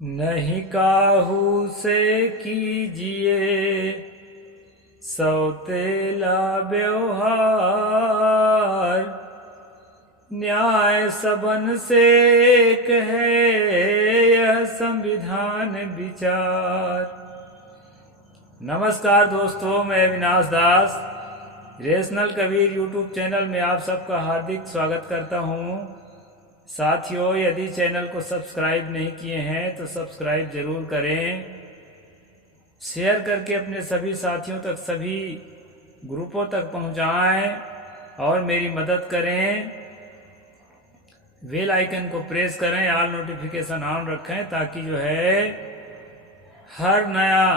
नहीं काहू से कीजिए सौतेला व्यवहार, न्याय सबन से एक है यह संविधान विचार। नमस्कार दोस्तों, मैं अविनाश दास रेशनल कबीर यूट्यूब चैनल में आप सबका हार्दिक स्वागत करता हूं। साथियों, यदि चैनल को सब्सक्राइब नहीं किए हैं तो सब्सक्राइब ज़रूर करें, शेयर करके अपने सभी साथियों तक, सभी ग्रुपों तक पहुंचाएं और मेरी मदद करें। बेल आइकन को प्रेस करें, ऑल नोटिफिकेशन ऑन रखें ताकि जो है हर नया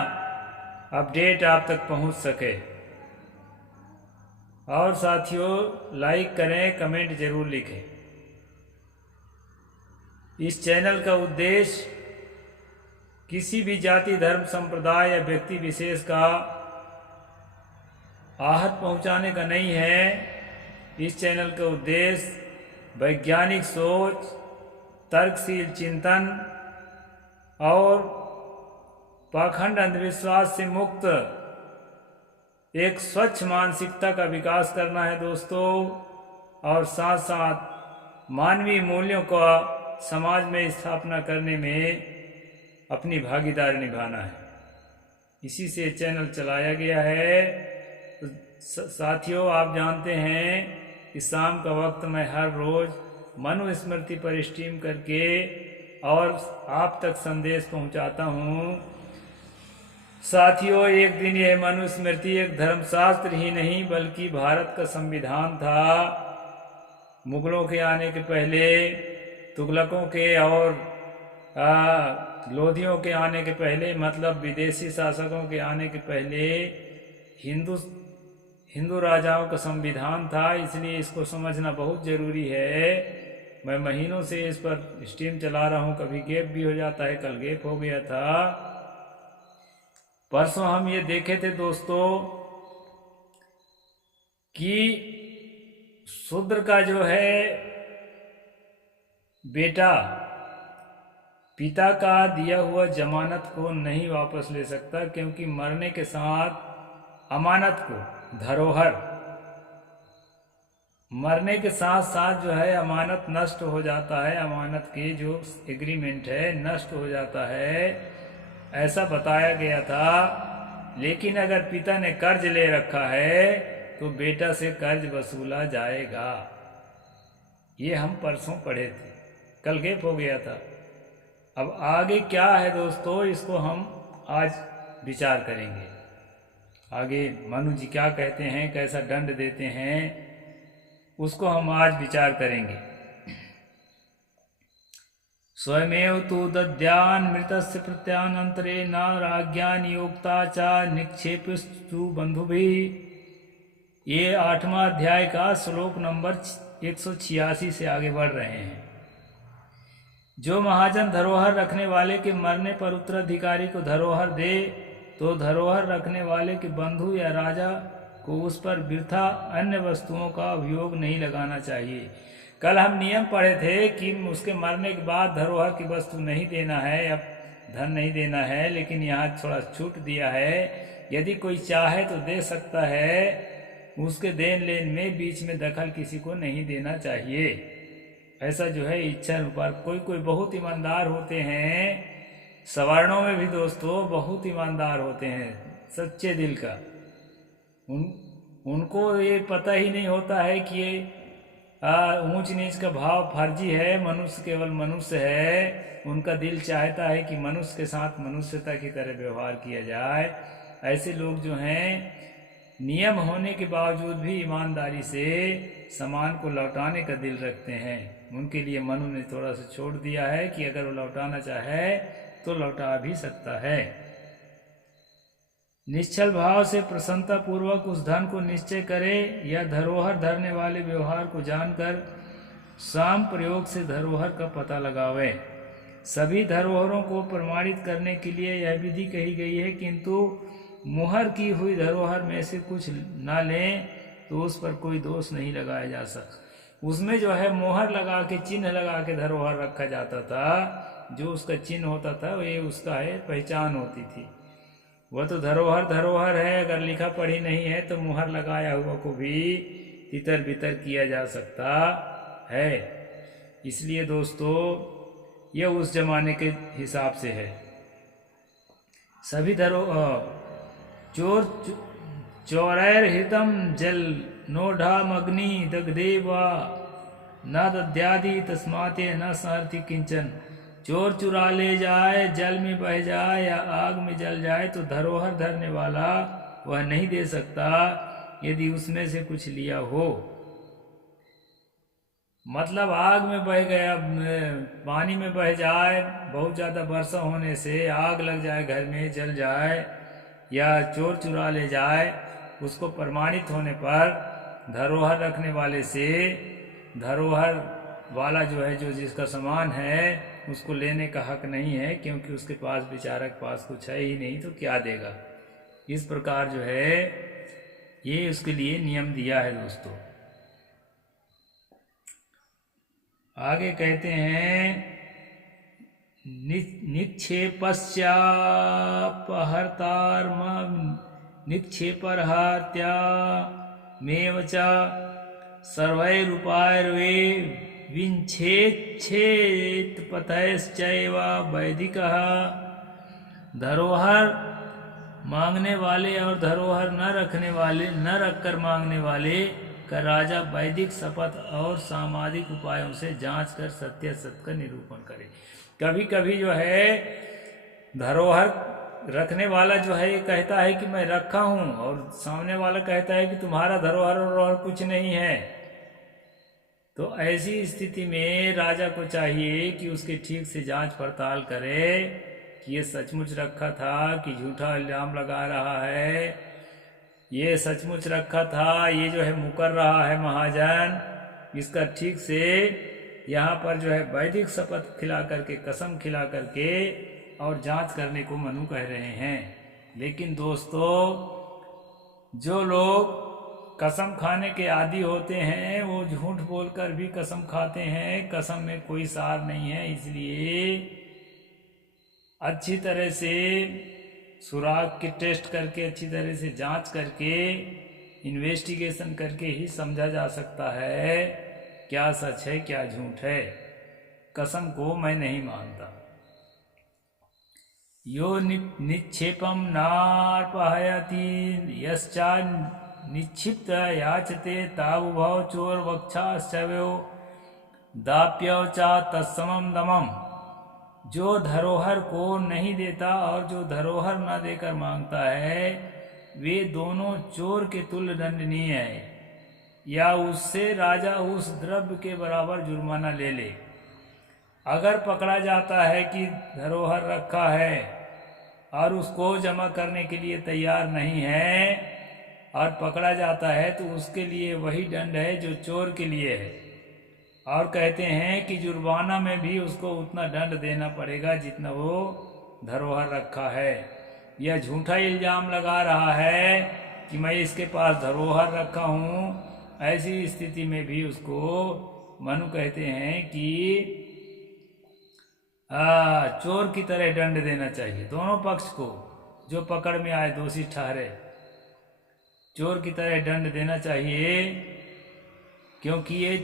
अपडेट आप तक पहुंच सके। और साथियों, लाइक करें, कमेंट जरूर लिखें। इस चैनल का उद्देश्य किसी भी जाति, धर्म, संप्रदाय या व्यक्ति विशेष का आहत पहुंचाने का नहीं है। इस चैनल का उद्देश्य वैज्ञानिक सोच, तर्कशील चिंतन और पाखंड अंधविश्वास से मुक्त एक स्वच्छ मानसिकता का विकास करना है दोस्तों, और साथ साथ मानवीय मूल्यों का समाज में स्थापना करने में अपनी भागीदारी निभाना है। इसी से चैनल चलाया गया है। तो साथियों, आप जानते हैं कि शाम का वक्त मैं हर रोज़ मनुस्मृति पर स्ट्रीम करके और आप तक संदेश पहुंचाता हूं। साथियों, एक दिन यह मनुस्मृति एक धर्मशास्त्र ही नहीं बल्कि भारत का संविधान था। मुगलों के आने के पहले, तुगलकों के और लोधियों के आने के पहले, मतलब विदेशी शासकों के आने के पहले हिंदू राजाओं का संविधान था। इसलिए इसको समझना बहुत ज़रूरी है। मैं महीनों से इस पर स्ट्रीम चला रहा हूँ, कभी गैप भी हो जाता है, कल गैप हो गया था। परसों हम ये देखे थे दोस्तों कि शूद्र का जो है बेटा पिता का दिया हुआ जमानत को नहीं वापस ले सकता, क्योंकि मरने के साथ अमानत को, धरोहर, मरने के साथ साथ जो है अमानत नष्ट हो जाता है। अमानत के जो एग्रीमेंट है नष्ट हो जाता है, ऐसा बताया गया था। लेकिन अगर पिता ने कर्ज ले रखा है तो बेटा से कर्ज वसूला जाएगा। ये हम परसों पढ़े थे, कल गैप हो गया था। अब आगे क्या है दोस्तों, इसको हम आज विचार करेंगे। आगे मनु जी क्या कहते हैं, कैसा दंड देते हैं, उसको हम आज विचार करेंगे। स्वयमेव तु दद्यान मृतस्य प्रत्यानंतरे न राज्ञा नियोक्ता च निक्षेपस्तु बंधुभिः। ये 8वां अध्याय का श्लोक नंबर 186 से आगे बढ़ रहे हैं। जो महाजन धरोहर रखने वाले के मरने पर उत्तराधिकारी को धरोहर दे तो धरोहर रखने वाले के बंधु या राजा को उस पर वृथा अन्य वस्तुओं का उपयोग नहीं लगाना चाहिए। कल हम नियम पढ़े थे कि उसके मरने के बाद धरोहर की वस्तु नहीं देना है, अब धन नहीं देना है, लेकिन यहाँ थोड़ा छूट दिया है। यदि कोई चाहे तो दे सकता है, उसके देन लेन में बीच में दखल किसी को नहीं देना चाहिए। ऐसा जो है इच्छा अनुसार। कोई बहुत ईमानदार होते हैं, सवर्णों में भी दोस्तों बहुत ईमानदार होते हैं, सच्चे दिल का। उनको ये पता ही नहीं होता है कि ये ऊंच नीच का भाव फर्जी है, मनुष्य केवल मनुष्य है। उनका दिल चाहता है कि मनुष्य के साथ मनुष्यता की तरह व्यवहार किया जाए। ऐसे लोग जो हैं नियम होने के बावजूद भी ईमानदारी से सामान को लौटाने का दिल रखते हैं। उनके लिए मनु ने थोड़ा सा छोड़ दिया है कि अगर वो लौटाना चाहे तो लौटा भी सकता है। निश्चल भाव से प्रसन्नता पूर्वक उस धन को निश्चय करे या धरोहर धरने वाले व्यवहार को जानकर साम प्रयोग से धरोहर का पता लगावे। सभी धरोहरों को प्रमाणित करने के लिए यह विधि कही गई है, किंतु मुहर की हुई धरोहर में से कुछ न लें तो उस पर कोई दोष नहीं लगाया जा सकता। उसमें जो है मोहर लगा के, चिन्ह लगा के धरोहर रखा जाता था, जो उसका चिन्ह होता था ये उसका है, पहचान होती थी। वह तो धरोहर धरोहर है, अगर लिखा पढ़ी नहीं है तो मुहर लगाया हुआ को भी तितर बितर किया जा सकता है। इसलिए दोस्तों यह उस जमाने के हिसाब से है। सभी चोर चौरैर हृदम जल नोढ़ामग्नि दग्धेवा न दद्यादि तस्माते न सहरति किंचन। चोर चुरा ले जाए, जल में बह जाए या आग में जल जाए तो धरोहर धरने वाला वह नहीं दे सकता यदि उसमें से कुछ लिया हो। मतलब आग में बह गया, पानी में बह जाए, बहुत ज़्यादा वर्षा होने से आग लग जाए, घर में जल जाए, या चोर चुरा ले जाए, उसको प्रमाणित होने पर धरोहर रखने वाले से धरोहर वाला जो है, जो जिसका सामान है उसको लेने का हक नहीं है, क्योंकि उसके पास बेचारा के पास कुछ है ही नहीं तो क्या देगा। इस प्रकार जो है ये उसके लिए नियम दिया है दोस्तों। आगे कहते हैं निक्षेपस्यापहर्तार्म निक्षेपरहत्या मेव च सर्वैरुपायर्वे विंछेच्छेत पतयश्चैव वैदिकः। धरोहर मांगने वाले और धरोहर न रखने वाले, न रखकर मांगने वाले का राजा वैदिक शपथ और सामाजिक उपायों से जांच कर सत्य सत्य का निरूपण करे। कभी कभी जो है धरोहर रखने वाला जो है ये कहता है कि मैं रखा हूँ, और सामने वाला कहता है कि तुम्हारा धरोहर और कुछ नहीं है। तो ऐसी स्थिति में राजा को चाहिए कि उसके ठीक से जांच पड़ताल करे कि ये सचमुच रखा था कि झूठा इल्जाम लगा रहा है, ये सचमुच रखा था, ये जो है मुकर रहा है महाजन। इसका ठीक से यहाँ पर जो है वैदिक शपथ खिला करके, कसम खिला करके और जांच करने को मनु कह रहे हैं। लेकिन दोस्तों जो लोग कसम खाने के आदी होते हैं वो झूठ बोलकर भी कसम खाते हैं। कसम में कोई सार नहीं है, इसलिए अच्छी तरह से सुराग के टेस्ट करके, अच्छी तरह से जांच करके, इन्वेस्टिगेशन करके ही समझा जा सकता है क्या सच है क्या झूठ है। कसम को मैं नहीं मानता। यो निक्षेपम नार्पहयति यश्चा निक्षिप्त याचते तावुभव चोर वक्षाश्चव्यो दाप्यव चा तत्समम दमम। जो धरोहर को नहीं देता और जो धरोहर न देकर मांगता है वे दोनों चोर के तुल्य दंडनीय है, या उससे राजा उस द्रव्य के बराबर जुर्माना ले ले। अगर पकड़ा जाता है कि धरोहर रखा है और उसको जमा करने के लिए तैयार नहीं है और पकड़ा जाता है तो उसके लिए वही दंड है जो चोर के लिए है। और कहते हैं कि जुर्माना में भी उसको उतना दंड देना पड़ेगा जितना वो धरोहर रखा है। यह झूठा इल्जाम लगा रहा है कि मैं इसके पास धरोहर रखा हूँ, ऐसी स्थिति में भी उसको मनु कहते हैं कि चोर की तरह दंड देना चाहिए। दोनों पक्ष को जो पकड़ में आए दोषी ठहरे, चोर की तरह दंड देना चाहिए, क्योंकि ये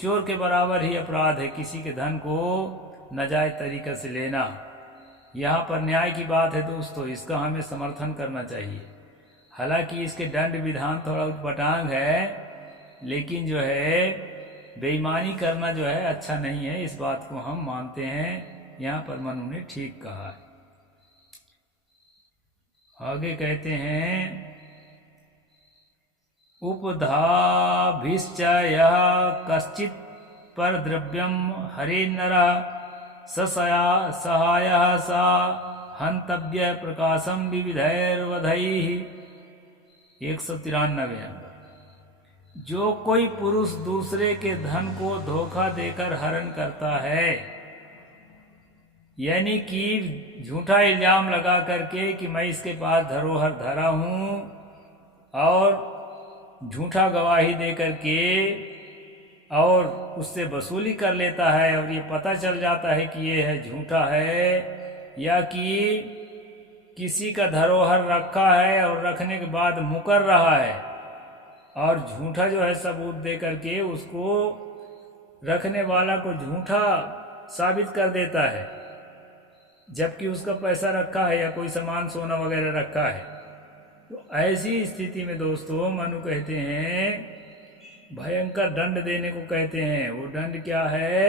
चोर के बराबर ही अपराध है किसी के धन को नाजायज तरीके से लेना। यहाँ पर न्याय की बात है दोस्तों, इसका हमें समर्थन करना चाहिए। हालांकि इसके दंड विधान थोड़ा उटपटांग है, लेकिन जो है बेईमानी करना जो है अच्छा नहीं है, इस बात को हम मानते हैं। यहाँ पर मनु ने ठीक कहा है। आगे कहते हैं उपधाभिश्च यः कश्चित् पर द्रव्यम हरे नरः सहायः सा हंतव्य प्रकाशम विविधैर्वधैः। 193। जो कोई पुरुष दूसरे के धन को धोखा देकर हरण करता है, यानी कि झूठा इल्जाम लगा करके कि मैं इसके पास धरोहर धरा हूँ और झूठा गवाही दे करके और उससे वसूली कर लेता है और ये पता चल जाता है कि ये है झूठा है या कि किसी का धरोहर रखा है और रखने के बाद मुकर रहा है और झूठा जो है सबूत दे करके उसको रखने वाला को झूठा साबित कर देता है, जबकि उसका पैसा रखा है या कोई सामान सोना वगैरह रखा है। तो ऐसी स्थिति में दोस्तों मनु कहते हैं भयंकर दंड देने को कहते हैं। वो दंड क्या है?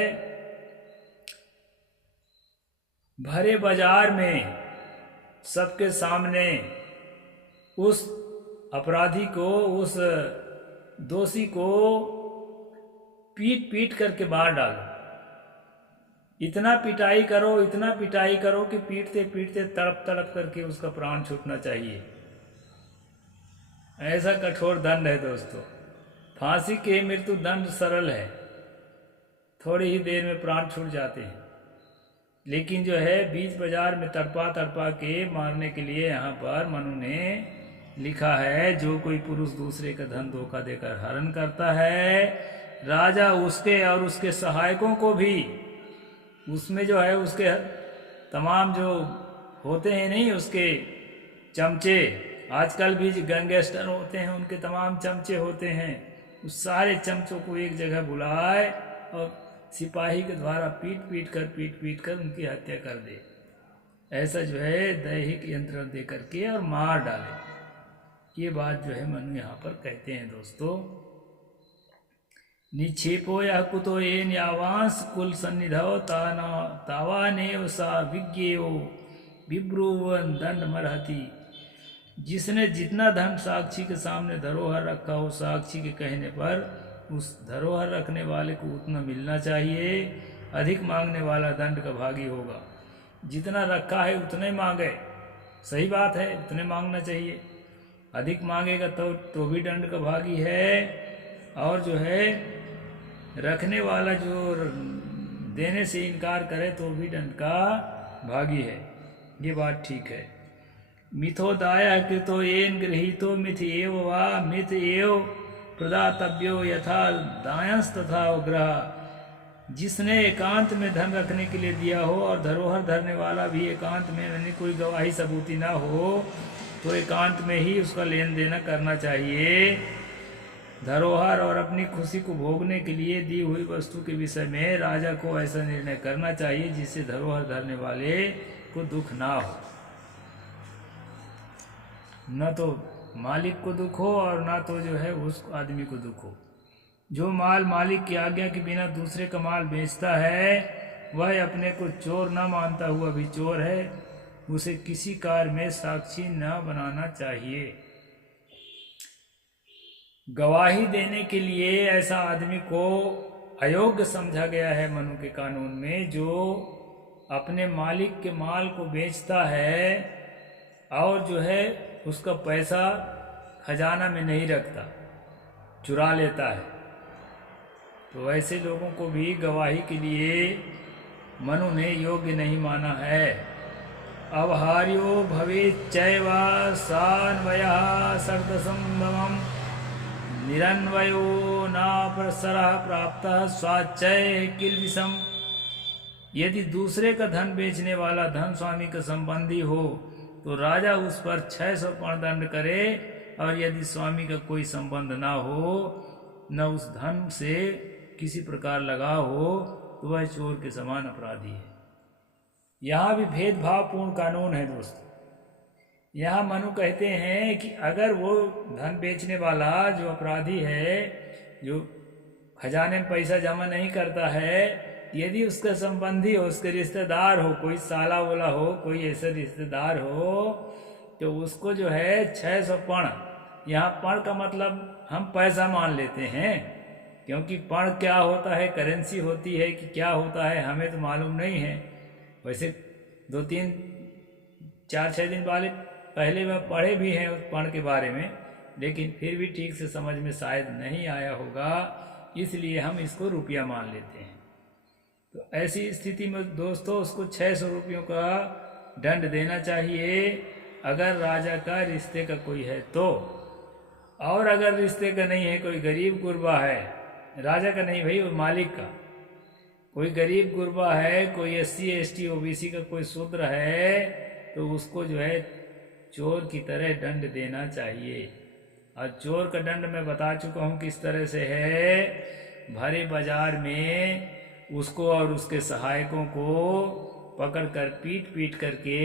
भरे बाजार में सबके सामने उस अपराधी को, उस दोषी को पीट पीट करके मार डालो। इतना पिटाई करो, इतना पिटाई करो कि पीटते पीटते तड़प तड़प करके उसका प्राण छूटना चाहिए। ऐसा कठोर दंड है दोस्तों। फांसी के मृत्यु दंड सरल है, थोड़ी ही देर में प्राण छूट जाते हैं, लेकिन जो है बीच बाजार में तड़पा तड़पा के मारने के लिए यहाँ पर मनु ने लिखा है, जो कोई पुरुष दूसरे का धन धोखा देकर हरण करता है, राजा उसके और उसके सहायकों को भी, उसमें जो है उसके तमाम जो होते हैं नहीं उसके चमचे, आजकल भी जो गैंगस्टर होते हैं उनके तमाम चमचे होते हैं, उस सारे चमचों को एक जगह बुलाए और सिपाही के द्वारा पीट पीट कर उनकी हत्या कर दे। ऐसा जो है दैहिक यंत्रण दे करके और मार डाले। ये बात जो है मनु यहाँ पर कहते हैं दोस्तों। निक्षेपो या कुतो ये न्यावांस कुल सन्निधो तावानेव सा विज्ञेयो विब्रुवन दंड मरहति। जिसने जितना धन साक्षी के सामने धरोहर रखा हो, साक्षी के कहने पर उस धरोहर रखने वाले को उतना मिलना चाहिए। अधिक मांगने वाला दंड का भागी होगा। जितना रखा है उतने मांगे, सही बात है, उतने मांगना चाहिए। अधिक मांगेगा तो भी दंड का भागी है, और जो है रखने वाला जो देने से इनकार करे तो भी दंड का भागी है। ये बात ठीक है। मिथो दाया कृतो येन गृहीतो मिथ एव वा मिथ एव प्रदातव्यो यथा दायंस तथा ग्रह। जिसने एकांत में धन रखने के लिए दिया हो और धरोहर धरने वाला भी एकांत में, यानी कोई गवाही सबूती ना हो, तो एकांत में ही उसका लेन देन करना चाहिए। धरोहर और अपनी खुशी को भोगने के लिए दी हुई वस्तु के विषय में राजा को ऐसा निर्णय करना चाहिए जिससे धरोहर धरने वाले को दुख ना हो। न तो मालिक को दुख हो और ना तो जो है उस आदमी को दुख हो। जो माल मालिक की आज्ञा के बिना दूसरे का माल बेचता है वह अपने को चोर न मानता हुआ भी चोर है। उसे किसी कार्य में साक्षी न बनाना चाहिए। गवाही देने के लिए ऐसा आदमी को अयोग्य समझा गया है मनु के कानून में, जो अपने मालिक के माल को बेचता है और जो है उसका पैसा खजाना में नहीं रखता, चुरा लेता है। तो ऐसे लोगों को भी गवाही के लिए मनु ने योग्य नहीं माना है। अवहार्यो भवेच्चैव सान्वयः सर्दसंभवम् निरन्वयो न प्रसरः प्राप्तः स्वाच्चय किल्बिषम्। यदि दूसरे का धन बेचने वाला धन स्वामी का संबंधी हो तो राजा उस पर 600 पर्ण दंड करे, और यदि स्वामी का कोई संबंध ना हो, न उस धन से किसी प्रकार लगाव हो, तो वह चोर के समान अपराधी है। यहाँ भी भेदभावपूर्ण कानून है दोस्तों। यहाँ मनु कहते हैं कि अगर वो धन बेचने वाला जो अपराधी है, जो खजाने में पैसा जमा नहीं करता है, यदि उसका संबंधी हो, उसके रिश्तेदार हो, कोई साला वाला हो, कोई ऐसा रिश्तेदार हो, तो उसको जो है 600 पर्ण, यहाँ पर्ण का मतलब हम पैसा मान लेते हैं, क्योंकि पर्ण क्या होता है, करेंसी होती है कि क्या होता है हमें तो मालूम नहीं है। वैसे 2-3 4-6 दिन वाले पहले मैं पढ़े भी हैं उस पर्ण के बारे में, लेकिन फिर भी ठीक से समझ में शायद नहीं आया होगा, इसलिए हम इसको रुपया मान लेते हैं। तो ऐसी स्थिति में दोस्तों उसको 600 रुपयों का दंड देना चाहिए अगर राजा का रिश्ते का कोई है तो। और अगर रिश्ते का नहीं है, कोई गरीब गुरबा है, राजा का नहीं भाई, वो मालिक का। कोई गरीब गुरबा है, कोई SC ST OBC का कोई शूद्र है, तो उसको जो है चोर की तरह दंड देना चाहिए। और चोर का दंड मैं बता चुका हूँ किस तरह से है। भरे बाजार में उसको और उसके सहायकों को पकड़कर पीट पीट करके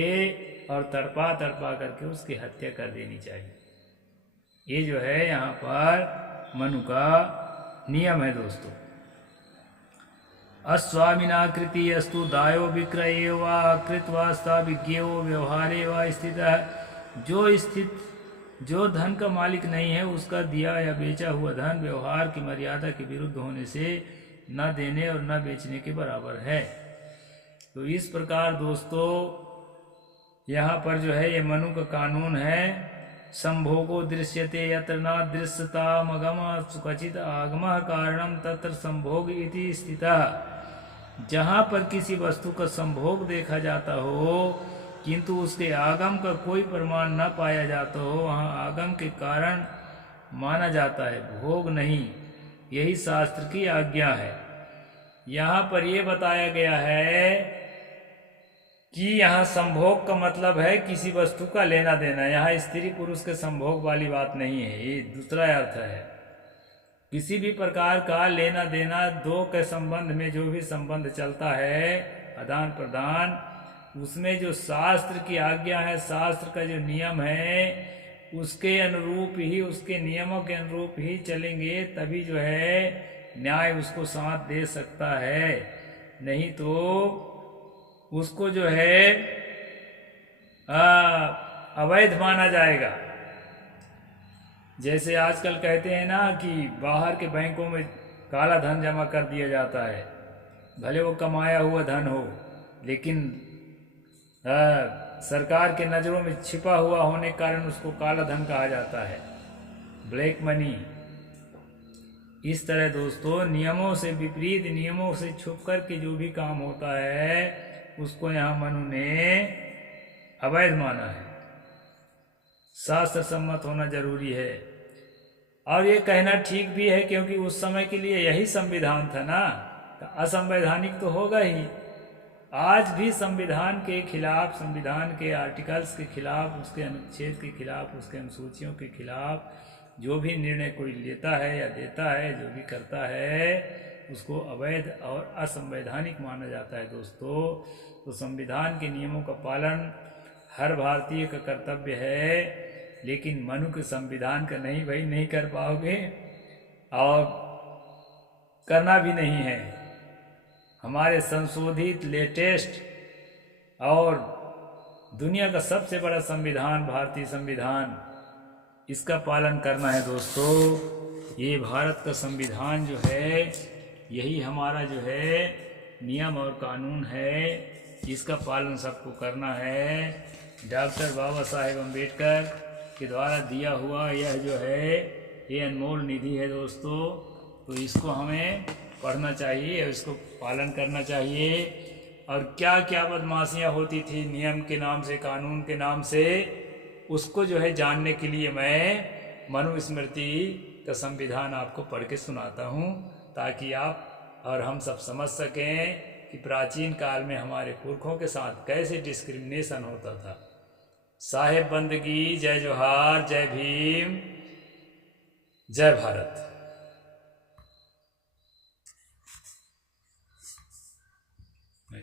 और तड़पा तड़पा करके उसकी हत्या कर देनी चाहिए। ये जो है यहाँ पर मनु का नियम है दोस्तों। अस्वामिना कृति अस्तु दायो विक्रये वा कृतवास्ता विज्ञेयो व्यवहारे वा स्थितः। जो धन का मालिक नहीं है उसका दिया या बेचा हुआ धन व्यवहार की मर्यादा के विरुद्ध होने से न देने और न बेचने के बराबर है। तो इस प्रकार दोस्तों यहाँ पर जो है ये मनु का कानून है। संभोगो दृश्यते यत्र न दृश्यतामगम सुखचित आगमः कारणम तत्र संभोग इति स्थितः। जहाँ पर किसी वस्तु का संभोग देखा जाता हो किंतु उसके आगम का कोई प्रमाण न पाया जाता हो, वहाँ आगम के कारण माना जाता है, भोग नहीं। यही शास्त्र की आज्ञा है। यहाँ पर यह बताया गया है कि यहाँ संभोग का मतलब है किसी वस्तु का लेना देना। यहाँ स्त्री पुरुष के संभोग वाली बात नहीं है, ये दूसरा अर्थ है। किसी भी प्रकार का लेना देना, दो के संबंध में जो भी संबंध चलता है, आदान प्रदान, उसमें जो शास्त्र की आज्ञा है, शास्त्र का जो नियम है, उसके अनुरूप ही, उसके नियमों के अनुरूप ही चलेंगे, तभी जो है न्याय उसको साथ दे सकता है। नहीं तो उसको जो है अवैध माना जाएगा। जैसे आजकल कहते हैं ना कि बाहर के बैंकों में काला धन जमा कर दिया जाता है, भले वो कमाया हुआ धन हो, लेकिन सरकार के नज़रों में छिपा हुआ होने के कारण उसको काला धन कहा जाता है, ब्लैक मनी। इस तरह दोस्तों नियमों से विपरीत, नियमों से छुप कर के जो भी काम होता है उसको यहाँ मनु ने अवैध माना है। शास्त्र सम्मत होना जरूरी है। और ये कहना ठीक भी है क्योंकि उस समय के लिए यही संविधान था ना, तो असंवैधानिक तो होगा ही। आज भी संविधान के खिलाफ, संविधान के आर्टिकल्स के खिलाफ, उसके अनुच्छेद के खिलाफ, उसके अनुसूचियों के खिलाफ जो भी निर्णय कोई लेता है या देता है, जो भी करता है, उसको अवैध और असंवैधानिक माना जाता है दोस्तों। तो संविधान के नियमों का पालन हर भारतीय का कर्तव्य है, लेकिन मनु के संविधान का नहीं भाई, नहीं कर पाओगे और करना भी नहीं है। हमारे संशोधित, लेटेस्ट और दुनिया का सबसे बड़ा संविधान, भारतीय संविधान, इसका पालन करना है दोस्तों। ये भारत का संविधान जो है, यही हमारा जो है नियम और कानून है, इसका पालन सबको करना है। डॉक्टर बाबा साहेब अम्बेडकर के द्वारा दिया हुआ यह जो है ये अनमोल निधि है दोस्तों। तो इसको हमें पढ़ना चाहिए और इसको पालन करना चाहिए। और क्या क्या बदमाशियाँ होती थी नियम के नाम से, कानून के नाम से, उसको जो है जानने के लिए मैं मनुस्मृति का संविधान आपको पढ़ के सुनाता हूँ, ताकि आप और हम सब समझ सकें कि प्राचीन काल में हमारे पुरखों के साथ कैसे डिस्क्रिमिनेशन होता था। साहेब बंदगी, जय जोहार, जय भीम, जय भारत।